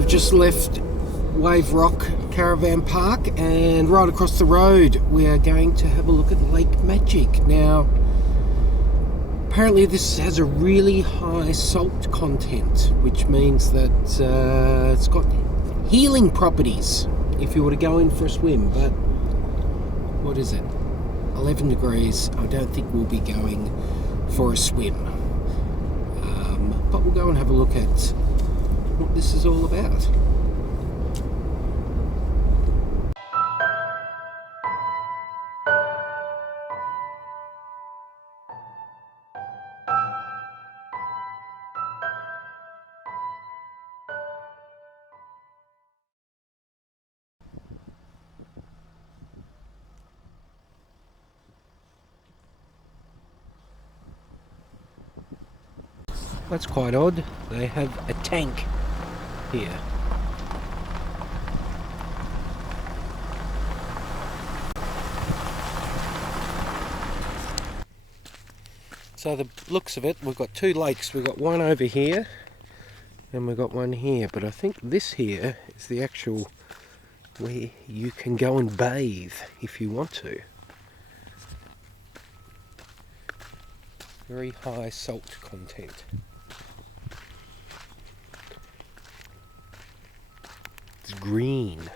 we've just left Wave Rock Caravan Park, and right across the road we are going to have a look at Lake Magic. Now, apparently this has a really high salt content, which means that it's got healing properties if you were to go in for a swim. But what is it? 11 degrees. I don't think we'll be going for a swim. But we'll go and have a look at what this is all about. That's quite odd. They have a tank here. So the looks of it, we've got two lakes. We've got one over here and we've got one here. But I think this here is the actual where you can go and bathe if you want to. Very high salt content. It's green.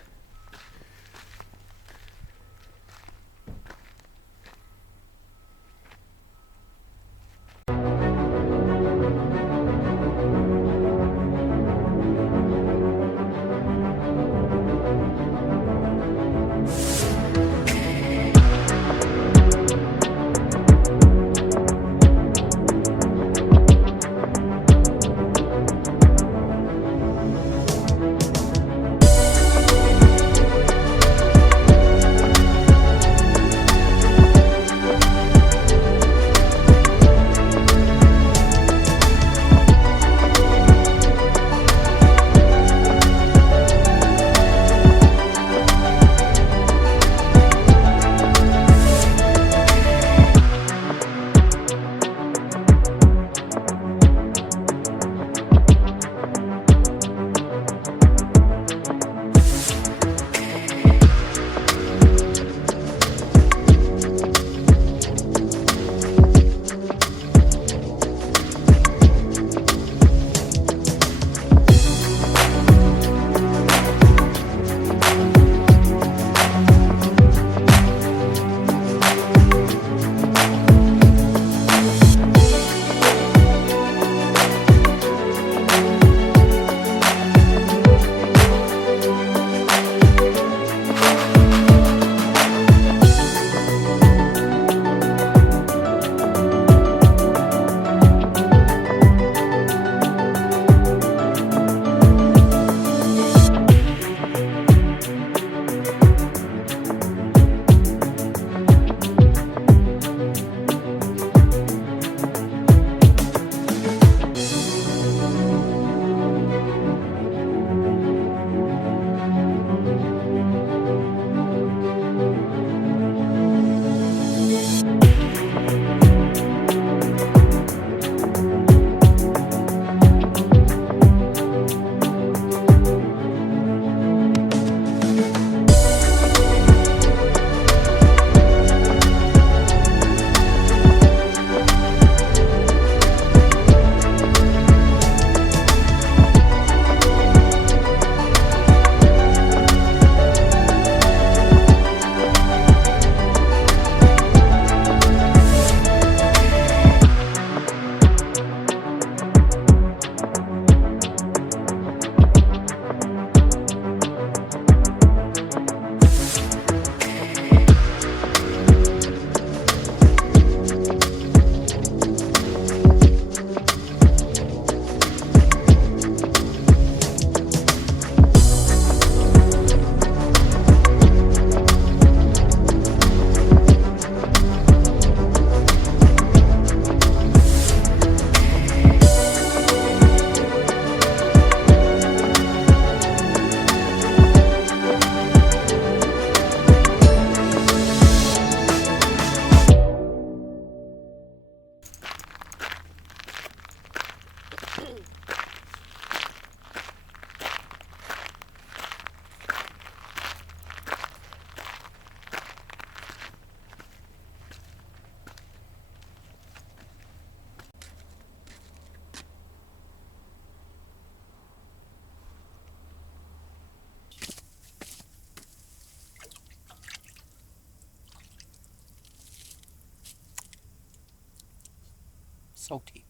salty.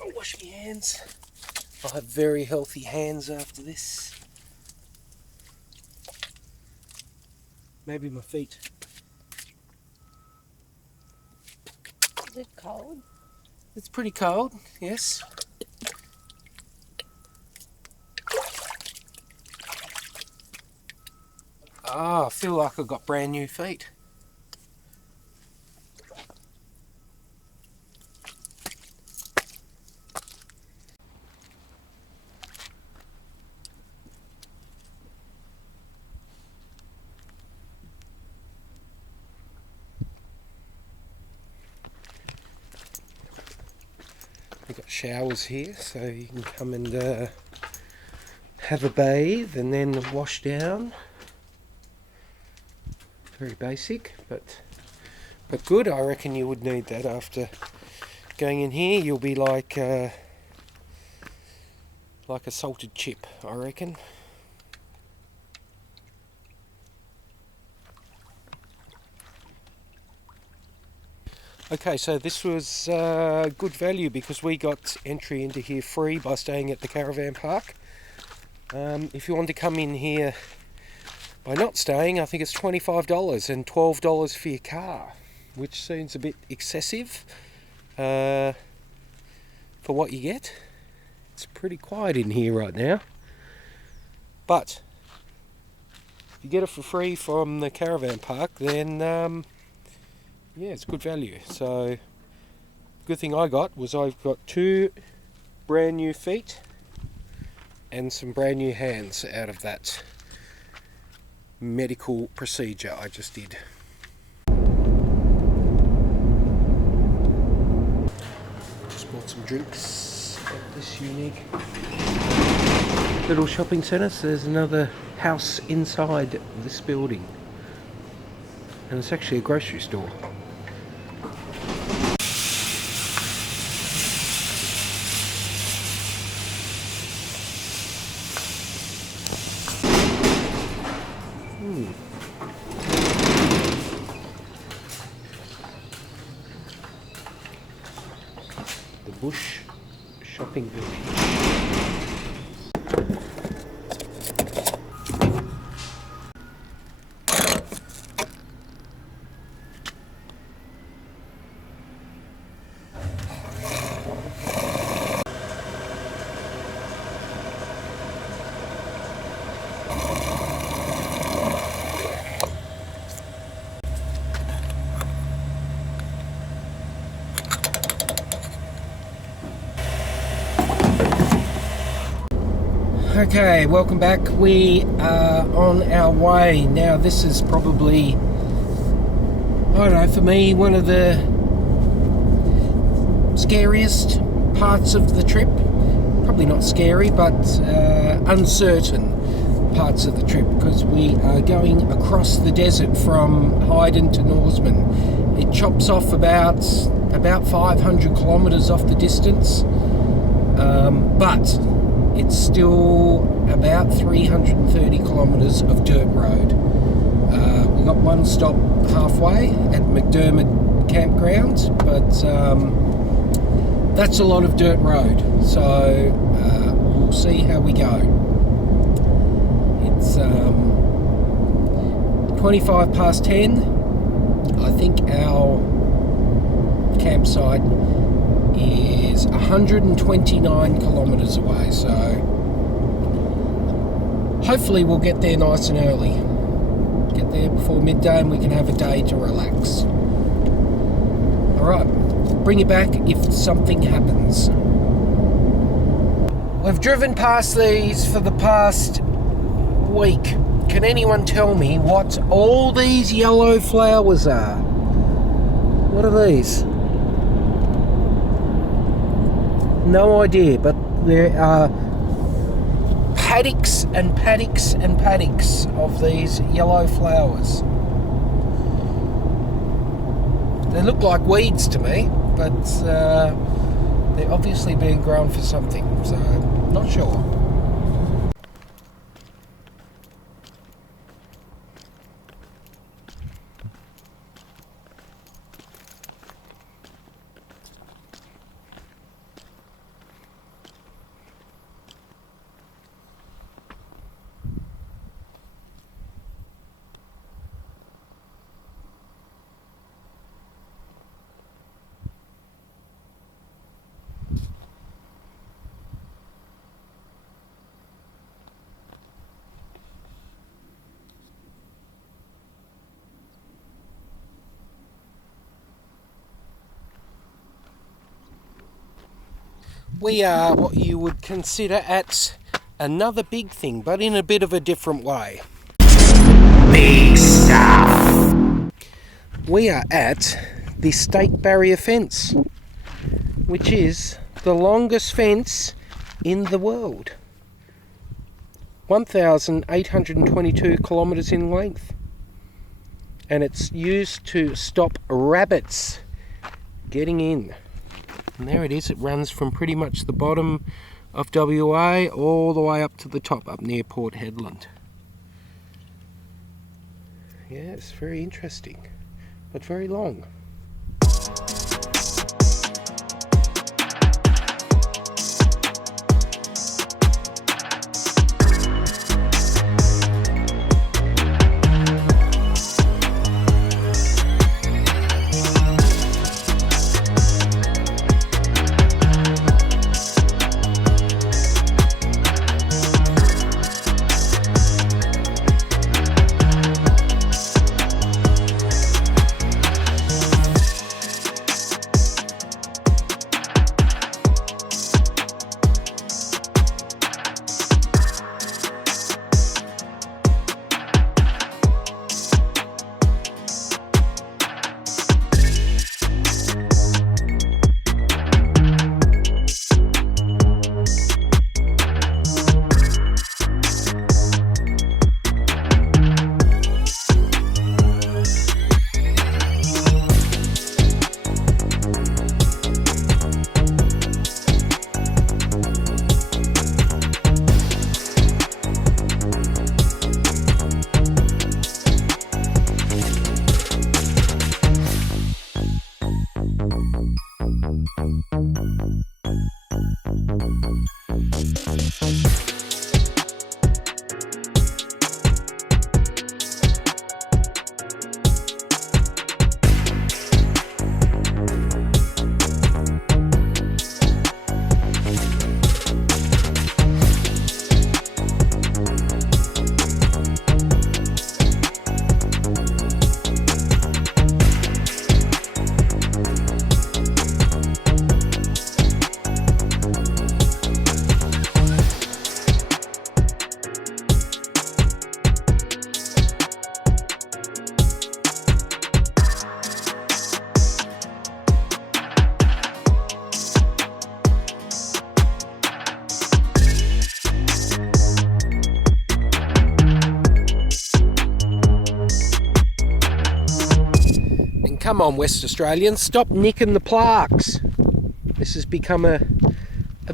I'll wash my hands. I'll have very healthy hands after this. Maybe my feet. Is it cold? It's pretty cold, yes. Ah, I feel like I've got brand new feet. We've got showers here, so you can come and have a bathe and then wash down. Very basic, but good. I reckon you would need that after going in here. You'll be like a salted chip, I reckon. Okay, so this was good value because we got entry into here free by staying at the caravan park. If you want to come in here by not staying, I think it's $25 and $12 for your car, which seems a bit excessive for what you get. It's pretty quiet in here right now, but if you get it for free from the caravan park, then yeah, it's good value. So good thing I got was I've got 2 brand new feet and some brand new hands out of that medical procedure I just did. Just bought some drinks at this unique little shopping centre. So there's another house inside this building, and it's actually a grocery store. The Bush Shopping Village. Okay, welcome back. We are on our way. Now this is probably, I don't know, for me, one of the scariest parts of the trip. Probably not scary, but uncertain parts of the trip, because we are going across the desert from Hyden to Norseman. It chops off about 500 kilometres off the distance, but it's still about 330 kilometres of dirt road. We got one stop halfway at McDermott campground, but that's a lot of dirt road, so we'll see how we go. It's 25 past 10. I think our campsite is 129 kilometres away, so hopefully we'll get there nice and early. Get there before midday and we can have a day to relax. Alright, bring you back if something happens. We've driven past these for the past week. Can anyone tell me what all these yellow flowers are? What are these? No idea, but there are paddocks and paddocks and paddocks of these yellow flowers. They look like weeds to me, but they're obviously being grown for something, so not sure. We are what you would consider at another big thing, but in a bit of a different way. Big stuff! We are at the State Barrier Fence, which is the longest fence in the world. 1,822 kilometres in length. And it's used to stop rabbits getting in. And there it is. It runs from pretty much the bottom of WA all the way up to the top, up near Port Hedland. Yeah, it's very interesting, but very long. Come on, West Australians, stop nicking the plaques. This has become a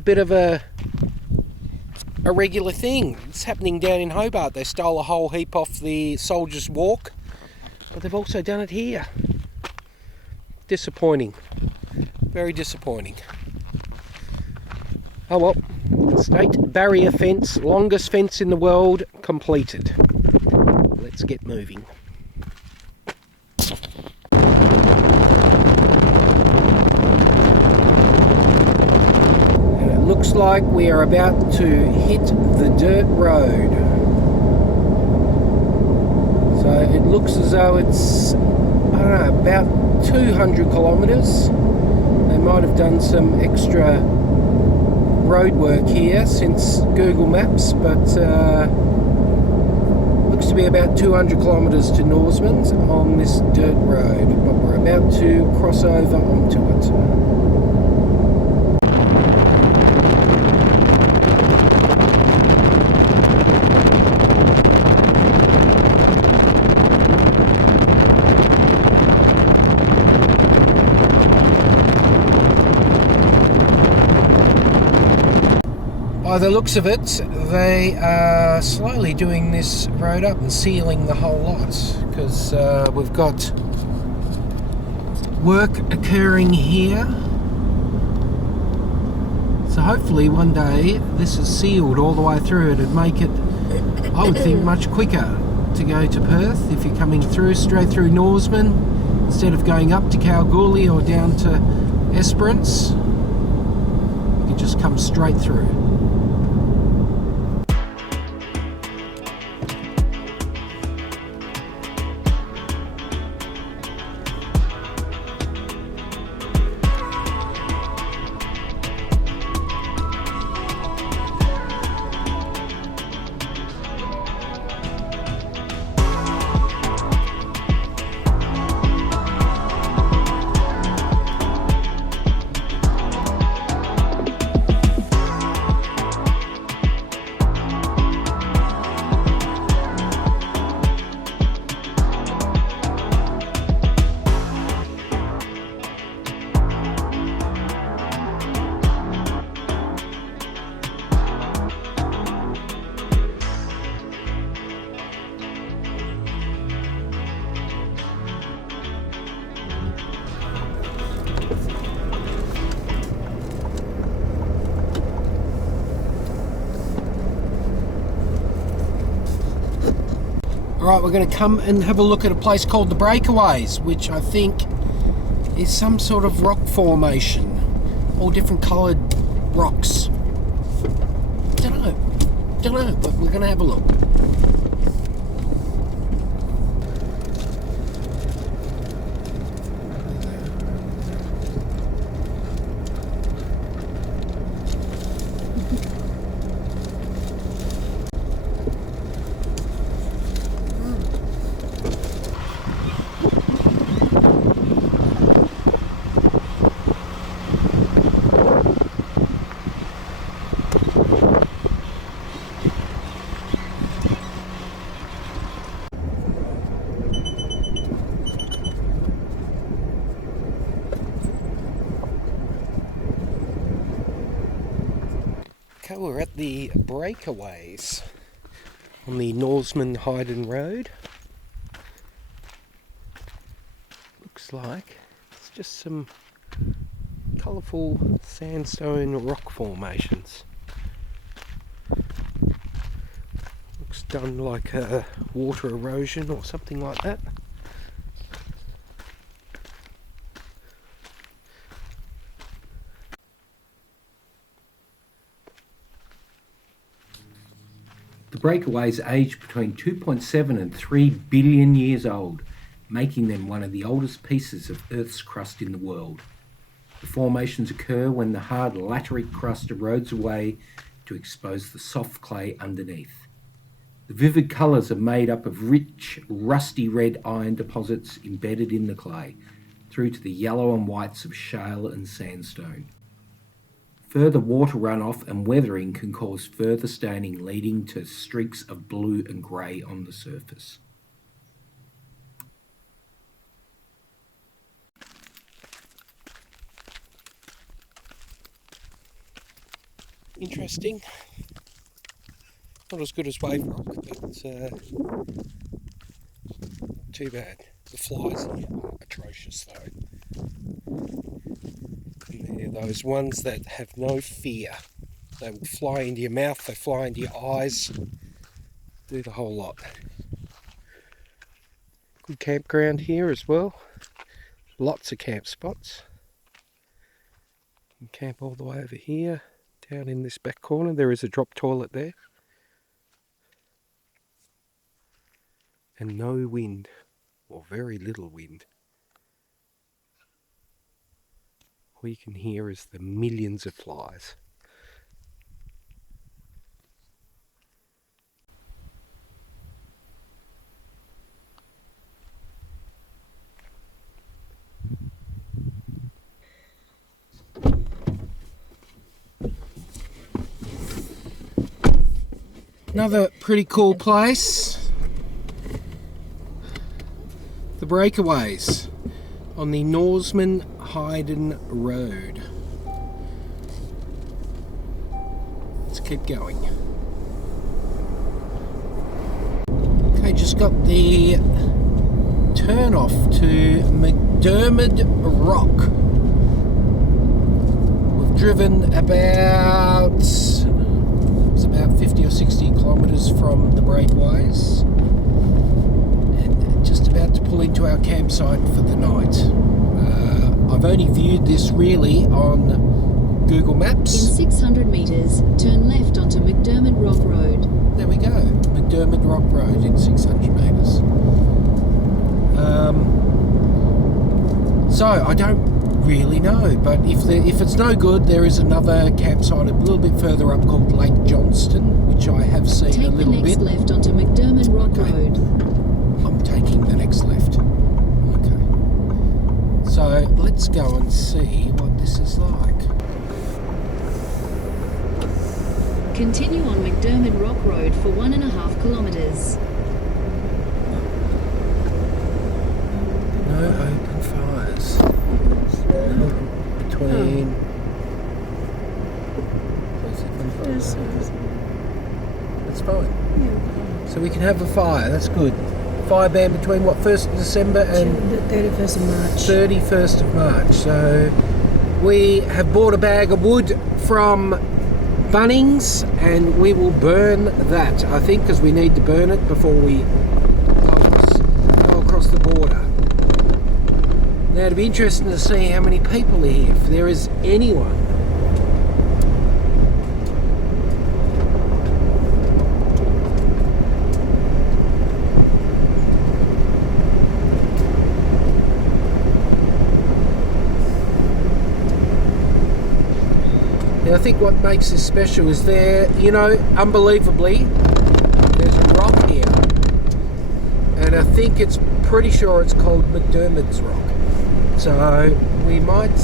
bit of a regular thing. It's happening down in Hobart. They stole a whole heap off the Soldiers' Walk, but they've also done it here. Disappointing. Very disappointing. Oh well, State Barrier Fence, longest fence in the world, completed. Let's get moving. Looks like we are about to hit the dirt road. So it looks as though it's, I don't know, about 200 kilometres. They might have done some extra road work here since Google Maps, but looks to be about 200 kilometres to Norseman's on this dirt road. But we're about to cross over onto it. By the looks of it, they are slowly doing this road up and sealing the whole lot, because we've got work occurring here. So hopefully one day this is sealed all the way through. It'd make it, I would think, much quicker to go to Perth if you're coming through straight through Norseman instead of going up to Kalgoorlie or down to Esperance. You can just come straight through. Right, we're going to come and have a look at a place called the Breakaways, which I think is some sort of rock formation. All different coloured rocks. Don't know, but we're going to have a look. Okay, we're at the Breakaways on the Norseman Hayden Road. Looks like it's just some colourful sandstone rock formations. Looks done like a water erosion or something like that. The Breakaways age between 2.7 and 3 billion years old, making them one of the oldest pieces of Earth's crust in the world. The formations occur when the hard lateric crust erodes away to expose the soft clay underneath. The vivid colours are made up of rich, rusty red iron deposits embedded in the clay, through to the yellow and whites of shale and sandstone. Further water runoff and weathering can cause further staining, leading to streaks of blue and grey on the surface. Interesting. Not as good as wave rock, but too bad. The flies are atrocious though. And they're those ones that have no fear. They will fly into your mouth, they fly into your eyes, do the whole lot. Good campground here as well. Lots of camp spots. You can camp all the way over here. Down in this back corner there is a drop toilet there. And no wind, or very little wind. All you can hear is the millions of flies. Another pretty cool place, the Breakaways on the Norseman Hayden Road. Let's keep going. Okay, just got the turn off to McDermott Rock. We've driven about 50 or 60 kilometres from the Breakaways and just about to pull into our campsite for the night. I've only viewed this really on Google Maps. In 600 metres, turn left onto McDermott Rock Road. There we go, McDermott Rock Road in 600 metres. So I don't really know, but if it's no good, there is another campsite a little bit further up called Lake Johnstone, which I have seen Take a little the next bit. left onto McDermott Rock Road. I'm taking the next left. Okay. So let's go and see what this is like. Continue on McDermott Rock Road for 1.5 kilometres. No open fires. Between... That's fine. Yeah. So we can have a fire, that's good. Fire ban between what, 1st of December and... The 31st of March. 31st of March. So we have bought a bag of wood from Bunnings and we will burn that, I think, because we need to burn it before we Now it'd be interesting to see how many people are here, if there is anyone. Now I think what makes this special is there, you know, unbelievably, there's a rock here. And I think it's pretty sure it's called McDermott's Rock. So we might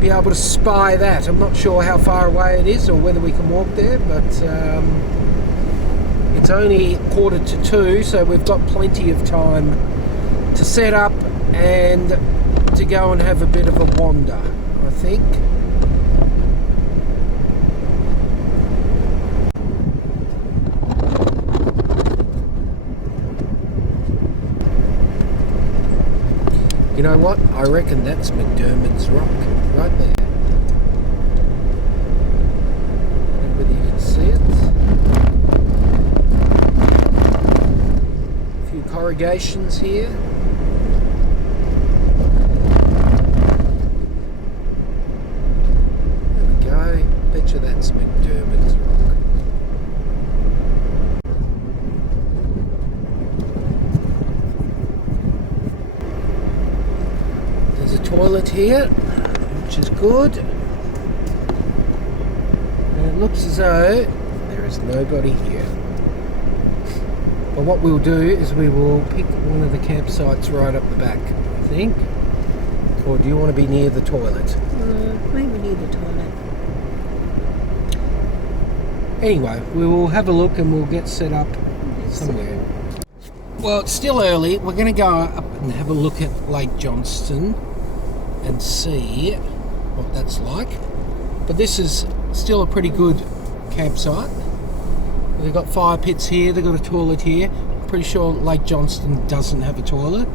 be able to spy that. I'm not sure how far away it is or whether we can walk there, but it's only 1:45, so we've got plenty of time to set up and to go and have a bit of a wander, I think. You know what? I reckon that's McDermott's Rock, right there. I don't know whether you can see it. A few corrugations here. There we go. Betcha that's McDermott's Rock. Toilet here, which is good, and it looks as though there is nobody here. But what we'll do is we will pick one of the campsites right up the back, I think. Or do you want to be near the toilet? Maybe near the toilet. Anyway, we will have a look and we'll get set up somewhere. Well, it's still early. We're going to go up and have a look at Lake Johnstone and see what that's like. But this is still a pretty good campsite. They've got fire pits here, they've got a toilet here. I'm pretty sure Lake Johnstone doesn't have a toilet.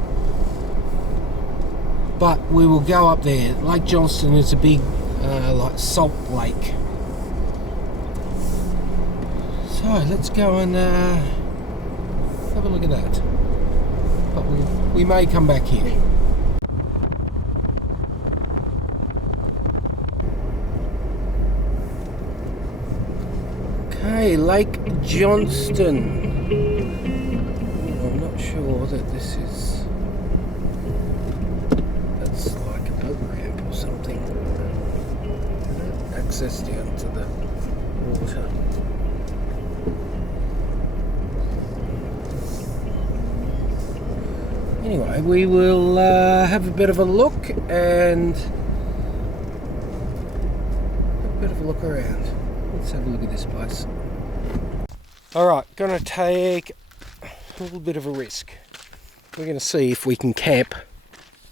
But we will go up there. Lake Johnstone is a big like salt lake. So let's go and have a look at that. But we may come back here. Okay, Lake Johnstone. I'm not sure that this is... That's like a boat ramp or something. Access down to the water. Anyway, we will have a bit of a look and a bit of a look around. Let's have a look at this place. Alright, gonna take a little bit of a risk. We're gonna see if we can camp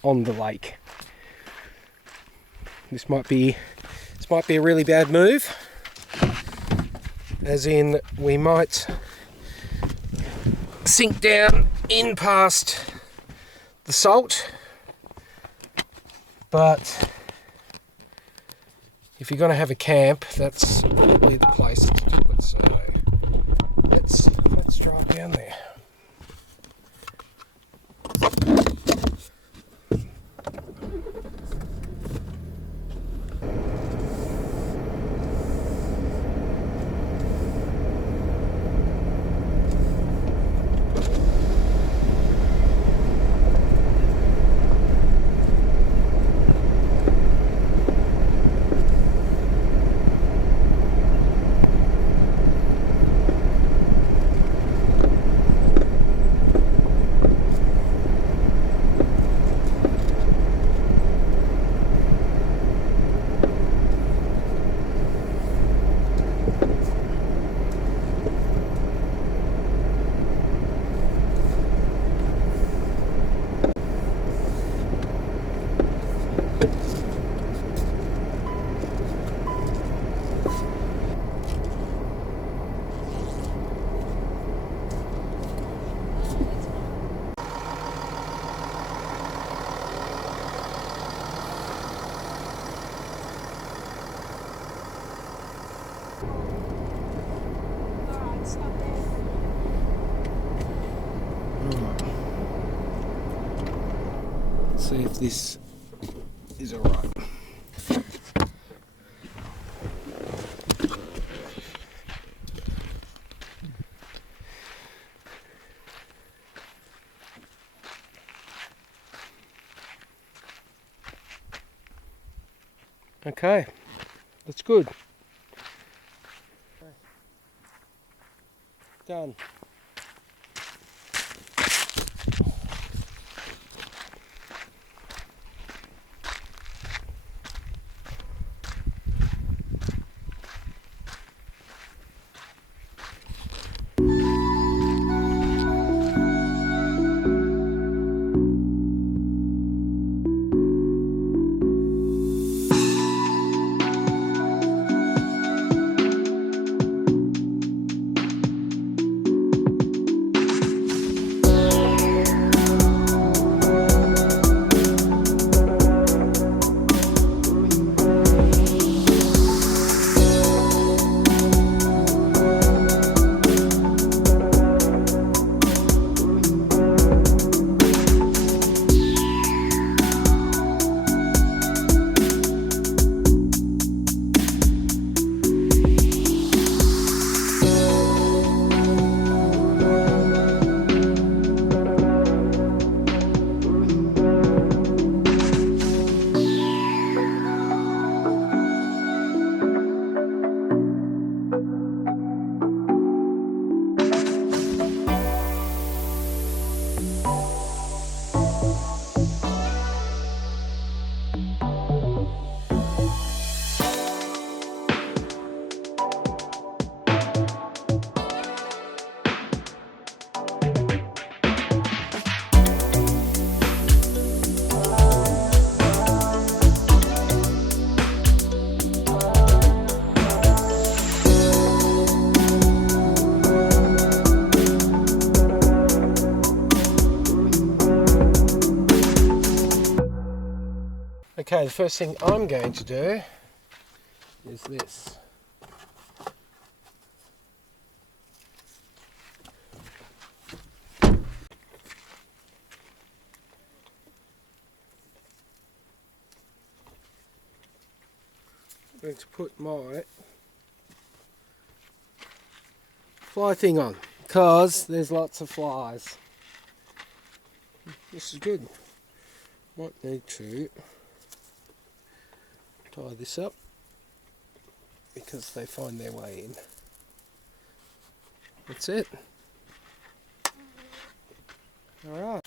on the lake. This might be a really bad move. As in, we might sink down in past the salt, but if you're going to have a camp, that's probably the place to do it. So let's drive down there. Let's see if this is alright. Okay, that's good. Done. Okay, the first thing I'm going to do is this. I'm going to put my fly thing on because there's lots of flies. This is good. Might need to tie this up because they find their way in. That's it. Alright.